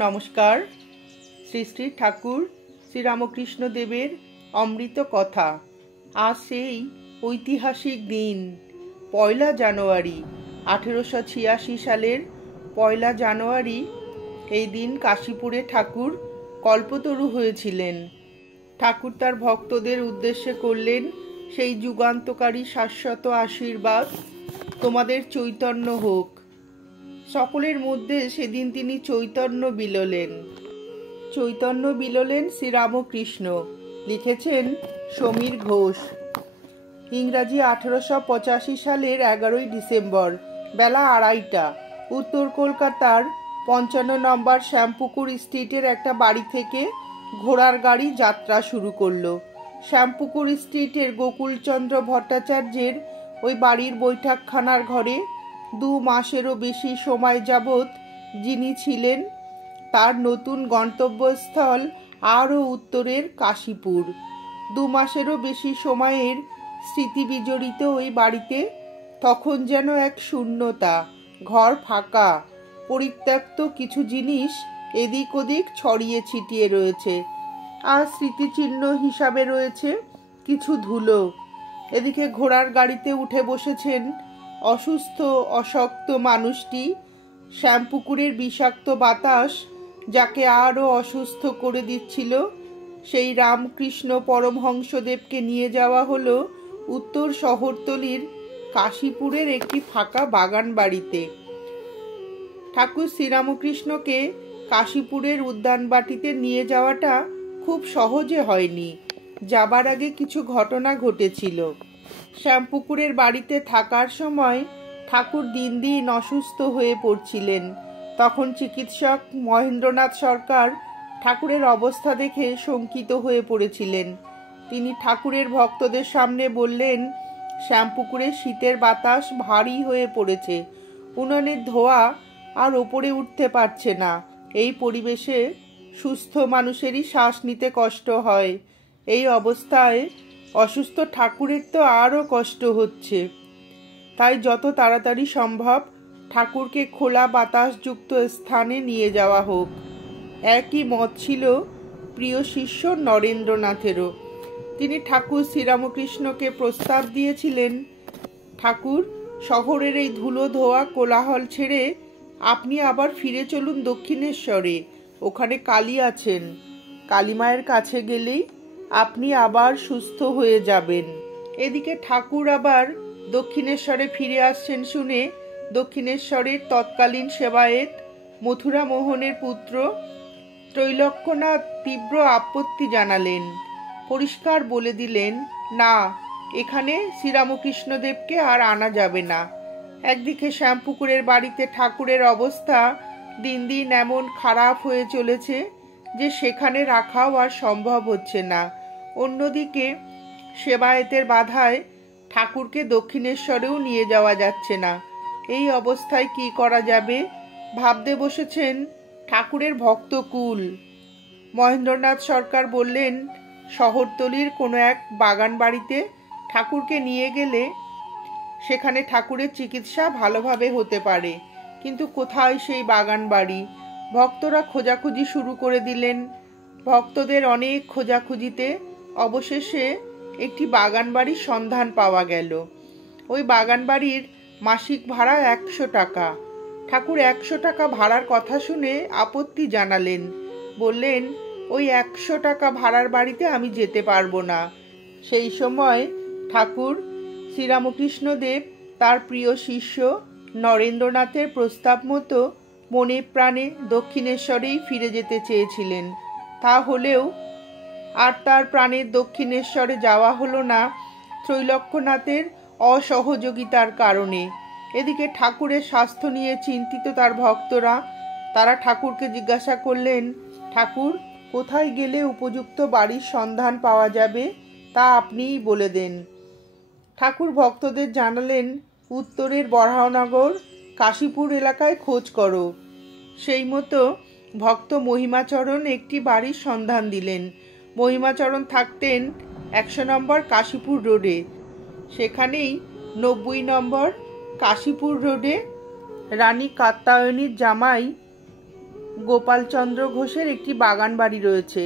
নমস্কার। শ্রী শ্রী ঠাকুর শ্রীরামকৃষ্ণ দেবের অমৃত কথা। আজ সেই ঐতিহাসিক দিন ১লা জানুয়ারি ১৮৮৬ সালের ১লা জানুয়ারি। এই দিন কাশীপুরে ঠাকুর কল্পতরু হয়েছিলেন। ঠাকুর তার ভক্তদের উদ্দেশ্যে করলেন সেই যুগান্তকারী শাশ্বত আশীর্বাদ, তোমাদের চৈতন্য হোক। সকলের মধ্যে সেদিন তিনি চৈতন্য বিলোলেন শ্রীরামকৃষ্ণ। লিখেছেন সমীর ঘোষ। ইংরাজি ১৮৮৫ সালের ১১ই ডিসেম্বর বেলা ২:৩০ উত্তর কলকাতার ৫৫ নম্বর শ্যামপুকুর স্ট্রিটের একটা বাড়ি থেকে ঘোড়ার গাড়ি যাত্রা শুরু করলো। শ্যামপুকুর স্ট্রিটের গোকুলচন্দ্র ভট্টাচার্যের ওই বাড়ির বৈঠকখানার ঘরে ২ মাসেরও বেশি সময় যাবৎ যিনি ছিলেন, তার নতুন গন্তব্যস্থল আরও উত্তরের কাশীপুর। ২ মাসেরও বেশি সময়ের স্মৃতি বিজড়িত ওই বাড়িতে তখন যেন এক শূন্যতা, ঘর ফাঁকা, পরিত্যক্ত কিছু জিনিস এদিক ওদিক ছড়িয়ে ছিটিয়ে রয়েছে। আর স্মৃতিচিহ্ন হিসাবে রয়েছে কিছু ধুলো। এদিকে ঘোড়ার গাড়িতে উঠে বসেছেন অসুস্থ অশক্ত মানুষটি। শ্যামপুকুরের বিষাক্ত বাতাস যাকে আরও অসুস্থ করে দিচ্ছিল, সেই রামকৃষ্ণ পরমহংসদেবকে নিয়ে যাওয়া হলো উত্তর শহরতলির কাশীপুরের একটি ফাঁকা বাগান বাড়িতে। ঠাকুর শ্রীরামকৃষ্ণকে কাশীপুরের উদ্যানবাটিতে নিয়ে যাওয়াটা খুব সহজে হয়নি। যাবার আগে কিছু ঘটনা ঘটেছিল। শ্যামপুকুরের বাড়িতে থাকার সময় ঠাকুর দিন দিন অসুস্থ হয়ে পড়ছিলেন। তখন চিকিৎসক মহেন্দ্রনাথ সরকার ঠাকুরের অবস্থা দেখে শঙ্কিত হয়ে পড়েছিলেন। তিনি ঠাকুরের ভক্তদের সামনে বললেন, শ্যামপুকুরে শীতের বাতাস ভারী হয়ে পড়েছে, উনানের ধোঁয়া আর ওপরে উঠতে পারছে না। এই পরিবেশে সুস্থ মানুষেরই শ্বাস নিতে কষ্ট হয়। এই অবস্থায় অসুস্থ ঠাকুরের তো আরও কষ্ট হচ্ছে। তাই যত তাড়াতাড়ি সম্ভব ঠাকুরকে খোলা বাতাসযুক্ত স্থানে নিয়ে যাওয়া হোক। একই মত ছিল প্রিয় শিষ্য নরেন্দ্রনাথেরও। তিনি ঠাকুর শ্রীরামকৃষ্ণকে প্রস্তাব দিয়েছিলেন, ঠাকুর, শহরের এই ধুলো ধোয়া কোলাহল ছেড়ে আপনি আবার ফিরে চলুন দক্ষিণেশ্বরে। ওখানে কালী আছেন। কালীমায়ের কাছে গেলেই আপনি আবার সুস্থ হয়ে যাবেন। এদিকে ঠাকুর আবার দক্ষিণেশ্বরে ফিরে আসছেন শুনে দক্ষিণেশ্বরের তৎকালীন সেবায়েত মথুরা মোহনের পুত্র ত্রৈলোক্যনাথ তীব্র আপত্তি জানালেন। পরিষ্কার বলে দিলেন, না, এখানে শ্রীরামকৃষ্ণদেবকে আর আনা যাবে না। একদিকে শ্যামপুকুরের বাড়িতে ঠাকুরের অবস্থা দিন দিন এমন খারাপ হয়ে চলেছে যে সেখানে রাখাও আর সম্ভব হচ্ছে না। অন্যদিকে সেবায়েতের বাধায় ঠাকুরকে দক্ষিণেশ্বরেও নিয়ে যাওয়া যাচ্ছে না। এই অবস্থায় কি করা যাবে ভাবতে বসেছেন ঠাকুরের ভক্তকুল। মহেন্দ্রনাথ সরকার বললেন, শহরতলির কোনো এক বাগান বাড়িতে ঠাকুরকে নিয়ে গেলে সেখানে ঠাকুরের চিকিৎসা ভালোভাবে হতে পারে। কিন্তু কোথায় সেই বাগান বাড়ি? ভক্তরা খোঁজাখুঁজি শুরু করে দিলেন। ভক্তদের অনেক খোঁজাখুঁজিতে অবশেষে একটি বাগান বাড়ির সন্ধান পাওয়া গেল। ওই বাগান বাড়ির মাসিক ভাড়া ১০০ টাকা। ঠাকুর ১০০ টাকা ভাড়ার কথা শুনে আপত্তি জানালেন। বললেন, ওই ১০০ টাকা ভাড়ার বাড়িতে আমি যেতে পারবো না। সেই সময় ঠাকুর শ্রীরামকৃষ্ণদেব তার প্রিয় শিষ্য নরেন্দ্রনাথের প্রস্তাব মতো মনে প্রাণে দক্ষিণেশ্বরেই ফিরে যেতে চেয়েছিলেন। তা হলেও আর তার প্রাণের দক্ষিণেশ্বরে যাওয়া হলো না ত্রৈলোক্যনাথের অসহযোগিতার কারণে। এদিকে ঠাকুরের স্বাস্থ্য নিয়ে চিন্তিত তার ভক্তরা। তারা ঠাকুরকে জিজ্ঞাসা করলেন, ঠাকুর, কোথায় গেলে উপযুক্ত বাড়ির সন্ধান পাওয়া যাবে তা আপনিই বলে দেন। ঠাকুর ভক্তদের জানালেন, উত্তরের বরাহনগর কাশীপুর এলাকায় খোঁজ করো। সেই মতো ভক্ত মহিমাচরণ একটি বাড়ির সন্ধান দিলেন। মহিমাচরণ থাকতেন ১০০ নম্বর কাশীপুর রোডে। সেখানেই ৯০ নম্বর কাশীপুর রোডে রানী কাত্যায়নীর জামাই গোপালচন্দ্র ঘোষের একটি বাগান বাড়ি রয়েছে।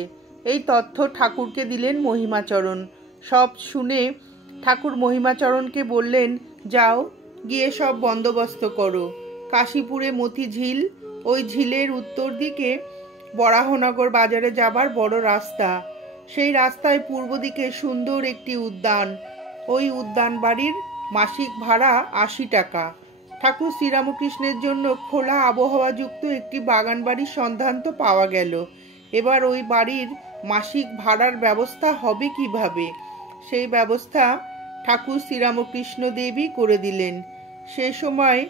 এই তথ্য ঠাকুরকে দিলেন মহিমাচরণ। সব শুনে ঠাকুর মহিমাচরণকে বললেন, যাও গিয়ে সব বন্দোবস্ত করো। কাশীপুরে মতি ঝিল, ওই ঝিলের উত্তর দিকে বরাহনগর বাজারে যাবার বড় রাস্তা। সেই রাস্তায় পূর্ব দিকে সুন্দর একটি উদ্যান। ওই উদ্যান বাড়ির মাসিক ভাড়া ৮০ টাকা। ঠাকুর শ্রীরামকৃষ্ণের জন্য খোলা আবহাওয়াযুক্ত একটি বাগান বাড়ির সন্ধান তো পাওয়া গেল। এবার ওই বাড়ির মাসিক ভাড়ার ব্যবস্থা হবে কিভাবে? সেই ব্যবস্থা ঠাকুর শ্রীরামকৃষ্ণ দেবই করে দিলেন। সে সময়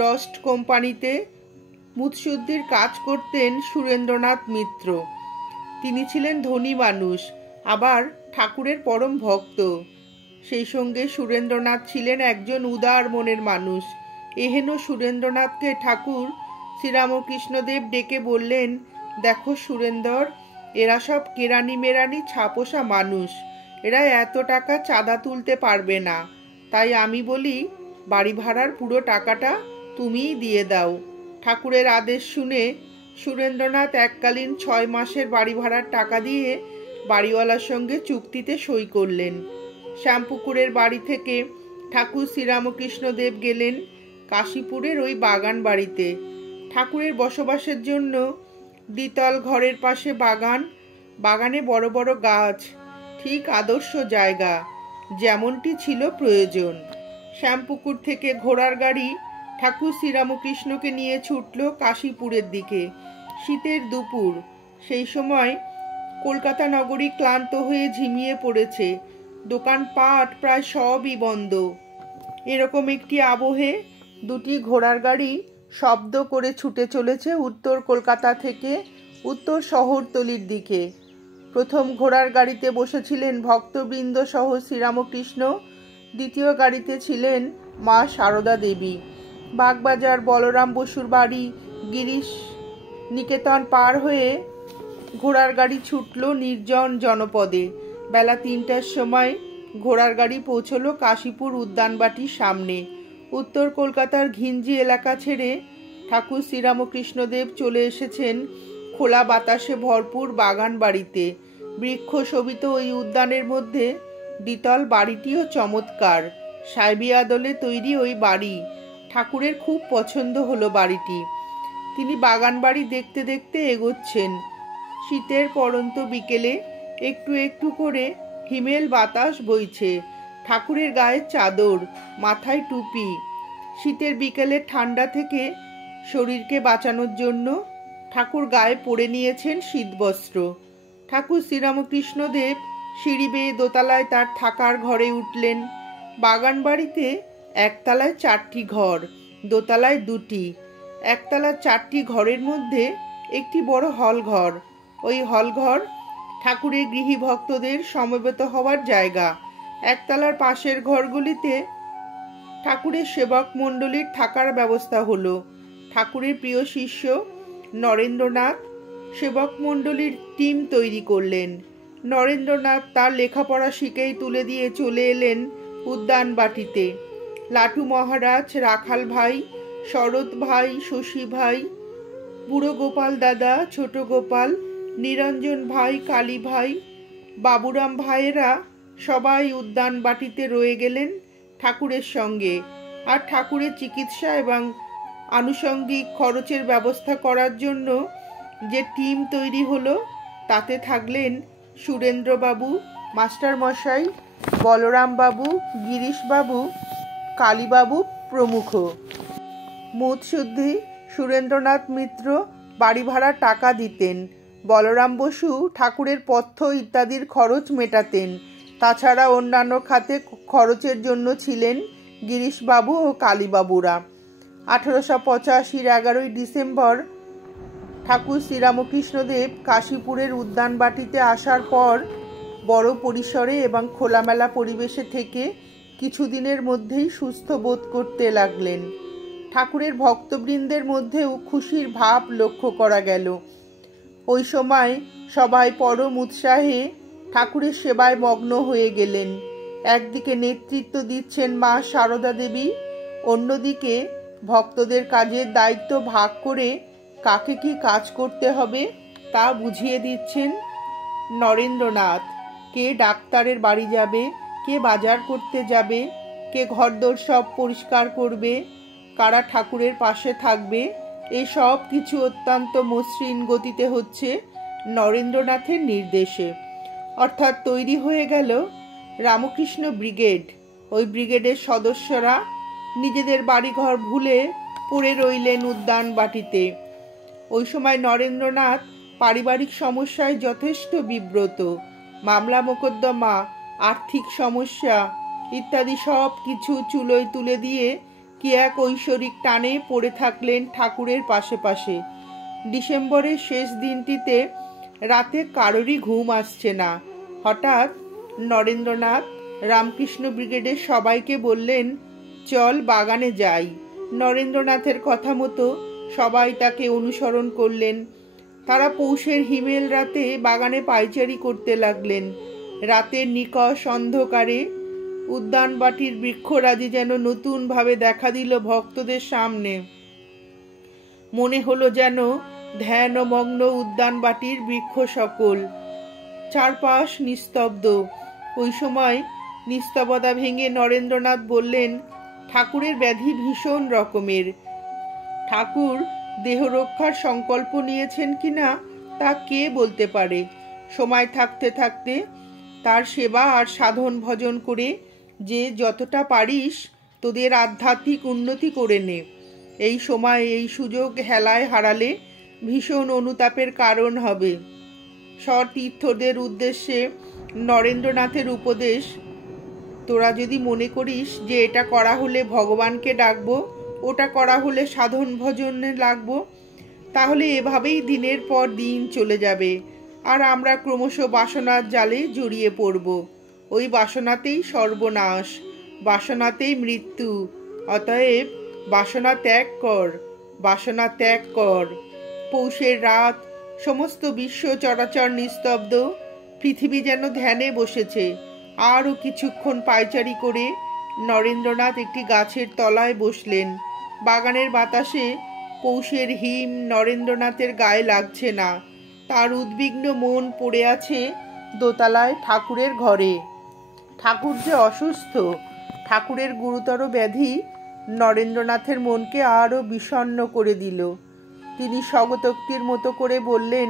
ডস্ট কোম্পানিতে মুৎসুদ্দির কাজ করতেন সুরেন্দ্রনাথ মিত্র। তিনি ছিলেন ধনী মানুষ, আবার ঠাকুরের পরম ভক্ত। সেই সঙ্গে সুরেন্দ্রনাথ ছিলেন একজন উদার মনের মানুষ। এহেন সুরেন্দ্রনাথকে ঠাকুর শ্রীরামকৃষ্ণদেব ডেকে বললেন, দেখো সুরেন্দর, এরা সব কেরানি মেরানি ছাপোষা মানুষ, এরা এত টাকা চাঁদা তুলতে পারবে না। তাই আমি বলি, বাড়ি ভাড়ার পুরো টাকাটা তুমিই দিয়ে দাও। ঠাকুরের আদেশ শুনে সুরেন্দ্রনাথ এককালীন ৬ মাসের বাড়ি ভাড়ার টাকা দিয়ে বাড়িওয়ালার সঙ্গে চুক্তিতে সই করলেন। শ্যামপুকুরের বাড়ি থেকে ঠাকুর শ্রীরামকৃষ্ণদেব গেলেন কাশীপুরের ওই বাগান বাড়িতে। ঠাকুরের বসবাসের জন্য দ্বিতল ঘরের পাশে বাগান, বাগানে বড় বড় গাছ, ঠিক আদর্শ জায়গা, যেমনটি ছিল প্রয়োজন। শ্যামপুকুর থেকে ঘোড়ার গাড়ি ঠাকুর শ্রীরামকৃষ্ণকে নিয়ে ছুটল কাশীপুরের দিকে। শীতের দুপুর, সেই সময় কলকাতা নগরী ক্লান্ত হয়ে ঝিমিয়ে পড়েছে। দোকানপাট প্রায় সবই বন্ধ। এরকম একটি আবহে দুটি ঘোড়ার গাড়ি শব্দ করে ছুটে চলেছে উত্তর কলকাতা থেকে উত্তর শহরতলির দিকে। প্রথম ঘোড়ার গাড়িতে বসেছিলেন ভক্তবৃন্দ সহ শ্রীরামকৃষ্ণ, দ্বিতীয় গাড়িতে ছিলেন মা সারদা দেবী। বাগবাজার বলরাম বসুর বাড়ি গিরিশ নিকেতন পার হয়ে ঘোড়ার গাড়ি ছুটল নির্জন জনপদে। বেলা ৩টার সময় ঘোড়ার গাড়ি পৌঁছল কাশীপুর উদ্যানবাটির সামনে। উত্তর কলকাতার ঘিঞ্জি এলাকা ছেড়ে ঠাকুর শ্রীরামকৃষ্ণদেব চলে এসেছেন খোলা বাতাসে ভরপুর বাগান বাড়িতে। বৃক্ষ শোভিত ওই উদ্যানের মধ্যে দ্বিতল বাড়িটিও চমৎকার। সাহেবি আদলে তৈরি ওই বাড়ি। ঠাকুরের খুব পছন্দ হলো বাড়িটি। তিনি বাগান বাড়ি দেখতে দেখতে এগোচ্ছেন। শীতের পড়ন্ত বিকেলে একটু একটু করে হিমেল বাতাস বইছে। ঠাকুরের গায়ে চাদর, মাথায় টুপি। শীতের বিকেলের ঠান্ডা থেকে শরীরকে বাঁচানোর জন্য ঠাকুর গায়ে পরে নিয়েছেন শীতবস্ত্র। ঠাকুর শ্রীরামকৃষ্ণদেব সিঁড়ি বেয়ে দোতলায় তার থাকার ঘরে উঠলেন। বাগান বাড়িতে একতলায় 4টি ঘর, দোতলায় 2টি। একতলার 4টি ঘরের মধ্যে একটি বড় হল ঘর। ওই হল ঘর ঠাকুরের গৃহী ভক্তদের সমবেত হওয়ার জায়গা। একতলার পাশের ঘরগুলিতে ঠাকুরের সেবক মণ্ডলীর থাকার ব্যবস্থা হলো। ঠাকুরের প্রিয় শিষ্য নরেন্দ্রনাথ সেবক মণ্ডলীর টিম তৈরি করলেন। নরেন্দ্রনাথ তার লেখাপড়া শিখেই তুলে দিয়ে চলে এলেন উদ্যানবাটিতে। লাটু মহারাজ, রাখাল ভাই, শরৎ ভাই, শশী ভাই, বুড়ো গোপাল দাদা, ছোট গোপাল, নিরঞ্জন ভাই, কালী ভাই, বাবুরাম ভাইয়েরা সবাই উদ্যানবাটিতে রয়ে গেলেন ঠাকুরের সঙ্গে। আর ঠাকুরের চিকিৎসা এবং আনুষঙ্গিক খরচের ব্যবস্থা করার জন্য যে টিম তৈরি হলো তাতে থাকলেন সুরেন্দ্রবাবু, মাস্টারমশাই, বলরামবাবু, গিরিশবাবু, কালীবাবু প্রমুখ। মুৎসুদ্ধি সুরেন্দ্রনাথ মিত্র বাড়ি ভাড়ার টাকা দিতেন। বলরাম বসু ঠাকুরের পথ্য ইত্যাদির খরচ মেটাতেন। তাছাড়া অন্যান্য খাতে খরচের জন্য ছিলেন গিরিশবাবু ও কালীবাবুরা। 1885-র 11ই ডিসেম্বর ঠাকুর শ্রীরামকৃষ্ণদেব কাশীপুরের উদ্যানবাটিতে আসার পর বড় পরিসরে এবং খোলামেলা পরিবেশে থেকে কিছুদিনের মধ্যেই সুস্থ বোধ করতে লাগলেন। ঠাকুরের ভক্তবৃন্দের মধ্যেও খুশির ভাব লক্ষ্য করা গেল। ওই সময় সবাই পরম উৎসাহে ঠাকুরের সেবায় মগ্ন হয়ে গেলেন। একদিকে নেতৃত্ব দিচ্ছেন মা সারদা দেবী, অন্যদিকে ভক্তদের কাজের দায়িত্ব ভাগ করে কাকে কি কাজ করতে হবে তা বুঝিয়ে দিচ্ছেন নরেন্দ্রনাথ। কে ডাক্তারের বাড়ি যাবে, কে বাজার করতে যাবে, কে ঘরদোর সব পরিষ্কার করবে, কারা ঠাকুরের পাশে থাকবে, এসব কিছু অত্যন্ত মসৃণ গতিতে হচ্ছে নরেন্দ্রনাথের নির্দেশে। অর্থাৎ তৈরি হয়ে গেল রামকৃষ্ণ ব্রিগেড। ওই ব্রিগেডের সদস্যরা নিজেদের বাড়িঘর ভুলে পড়ে রইলেন উদ্যান বাটিতে। ওই সময় নরেন্দ্রনাথ পারিবারিক সমস্যায় যথেষ্ট বিব্রত। মামলা মোকদ্দমা, আর্থিক সমস্যা ইত্যাদি সব কিছু চুলোয় তুলে দিয়ে কি এক ঐশ্বরিক টানে পড়ে থাকলেন ঠাকুরের পাশে পাশে। ডিসেম্বরের শেষ দিনটিতে রাতে কারোরই ঘুম আসছে না। হঠাৎ নরেন্দ্রনাথ রামকৃষ্ণ ব্রিগেডের সবাইকে বললেন, চল বাগানে যাই। নরেন্দ্রনাথের কথা মতো সবাই তাকে অনুসরণ করলেন। তারা পৌষের হিমেল রাতে বাগানে পায়চারি করতে লাগলেন। রাতের নিকষ অন্ধকারে উদ্যানবাটির বৃক্ষরাজি যেন নতুনভাবে দেখা দিল ভক্তদের সামনে। মনে হলো যেন ধ্যানমগ্ন উদ্যানবাটির বৃক্ষ সকল। চারপাশ নিস্তব্ধ। ওই সময় নিস্তব্ধতা ভেঙে নরেন্দ্রনাথ বললেন, ঠাকুরের ব্যাধি ভীষণ রকমের। ঠাকুর দেহ রক্ষার সংকল্প নিয়েছেন কিনা তা কে বলতে পারে। সময় থাকতে থাকতে তার সেবা আর সাধন ভজন করে যে যতটা পারিস তোদের আধ্যাত্মিক উন্নতি করে নে। এই সময় এই সুযোগ হেলায় হারালে ভীষণ অনুতাপের কারণ হবে। সতীর্থদের উদ্দেশ্যে নরেন্দ্রনাথের উপদেশ, তোরা যদি মনে করিস যে এটা করা হলে ভগবানকে ডাকবো, ওটা করা হলে সাধন ভজনে লাগবো, তাহলে এভাবেই দিনের পর দিন চলে যাবে আর আমরা ক্রমশ বাসনার জালে জড়িয়ে পড়ব। ওই বাসনাতেই সর্বনাশ, বাসনাতেই মৃত্যু। অতএব বাসনা ত্যাগ কর, বাসনা ত্যাগ কর। পৌষের রাত, সমস্ত বিশ্ব চরাচর নিস্তব্ধ। পৃথিবী যেন ধ্যানে বসেছে। আরও কিছুক্ষণ পায়চারি করে নরেন্দ্রনাথ একটি গাছের তলায় বসলেন। বাগানের বাতাসে পৌষের হিম নরেন্দ্রনাথের গায়ে লাগছে না। তার উদ্বিগ্ন মন পড়ে আছে দোতলায় ঠাকুরের ঘরে। ঠাকুর যে অসুস্থ, ঠাকুরের গুরুতর ব্যাধি নরেন্দ্রনাথের মনকে আরও বিষণ্ণ করে দিল। তিনি স্বগতোক্তির মতো করে বললেন,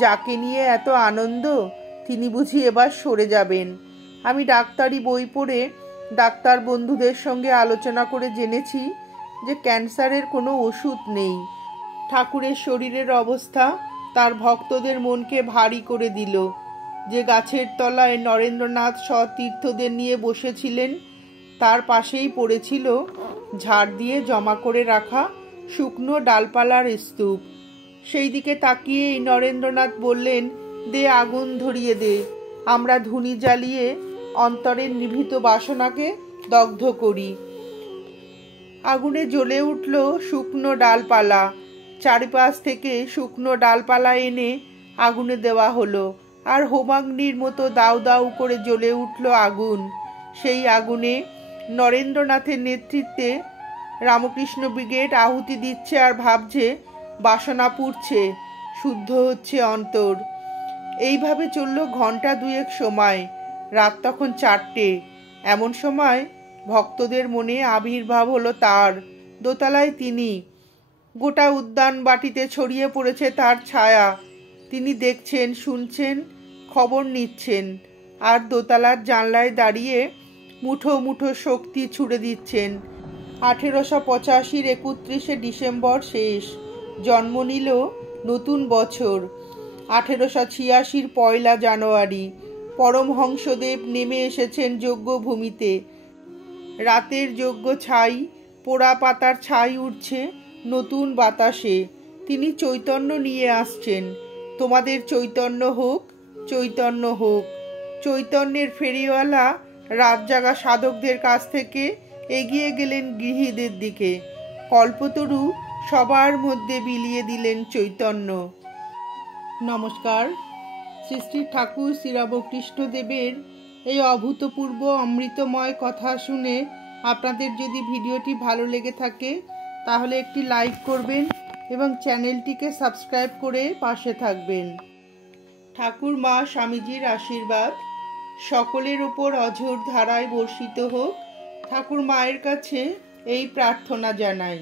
যাকে নিয়ে এত আনন্দ তিনি বুঝি এবার সরে যাবেন। আমি ডাক্তারি বই পড়ে ডাক্তার বন্ধুদের সঙ্গে আলোচনা করে জেনেছি যে ক্যান্সারের কোনো ওষুধ নেই। ঠাকুরের শরীরের অবস্থা তার ভক্তদের মনকে ভারী করে দিল। যে গাছের তলায় নরেন্দ্রনাথ সতীর্থদের নিয়ে বসেছিলেন তার পাশেই পড়েছিল ঝাড় দিয়ে জমা করে রাখা শুকনো ডালপালার স্তূপ। সেই দিকে তাকিয়ে নরেন্দ্রনাথ বললেন, দে আগুন ধরিয়ে দে, আমরা ধুনি জ্বালিয়ে অন্তরের নিভৃত বাসনাকে দগ্ধ করি। আগুনে জ্বলে উঠল শুকনো ডালপালা। চারিপাশ থেকে শুকনো ডালপালা এনে আগুনে দেওয়া হলো, আর হোমাগ্নির মতো দাউ দাউ করে জ্বলে উঠল আগুন। সেই আগুনে নরেন্দ্রনাথের নেতৃত্বে রামকৃষ্ণ ব্রিগেড আহুতি দিচ্ছে আর ভাবছে বাসনা পুড়ছে, শুদ্ধ হচ্ছে অন্তর। এইভাবে চলল ঘন্টা দুয়েক সময়। রাত তখন 4টে। এমন সময় ভক্তদের মনে আবির্ভাব হলো তার। দোতলায় তিনি। গোটা উদ্যান বাটিতে ছড়িয়ে পড়েছে তার ছায়া। তিনি দেখছেন, শুনছেন, খবর নিচ্ছেন, আর দোতলার জানলায় দাঁড়িয়ে মুঠো মুঠো শক্তি ছুড়ে দিচ্ছেন। 1885 31 ডিসেম্বর শেষ। জন্ম নিল নতুন বছর। 1886 পয়লা জানুয়ারি পরমহংসদেব নেমে এসেছেন যজ্ঞভূমিতে। রাতের যজ্ঞ ছাই, পোড়া পাতার ছাই উঠছে নতুন বাতাসে। তিনি চৈতন্য নিয়ে আসছেন। তোমাদের চৈতন্য হোক, চৈতন্য হোক। চৈতন্যের ফেরিওয়ালা রাত জাগা সাধকদের কাছ থেকে এগিয়ে গেলেন গৃহীদের দিকে। কল্পতরু সবার মধ্যে বিলিয়ে দিলেন চৈতন্য। নমস্কার। শ্রী শ্রী ঠাকুর শ্রী রামকৃষ্ণদেবের এই অভূতপূর্ব অমৃতময় কথা শুনে আপনাদের যদি ভিডিওটি ভালো লেগে থাকে তাহলে একটি লাইক করবেন এবং চ্যানেলটিকে সাবস্ক্রাইব করে পাশে থাকবেন। ঠাকুর মা স্বামীজির আশীর্বাদ সকলের উপর অঝোর ধারায় বর্ষিত হোক, ঠাকুর মায়ের কাছে এই প্রার্থনা জানাই।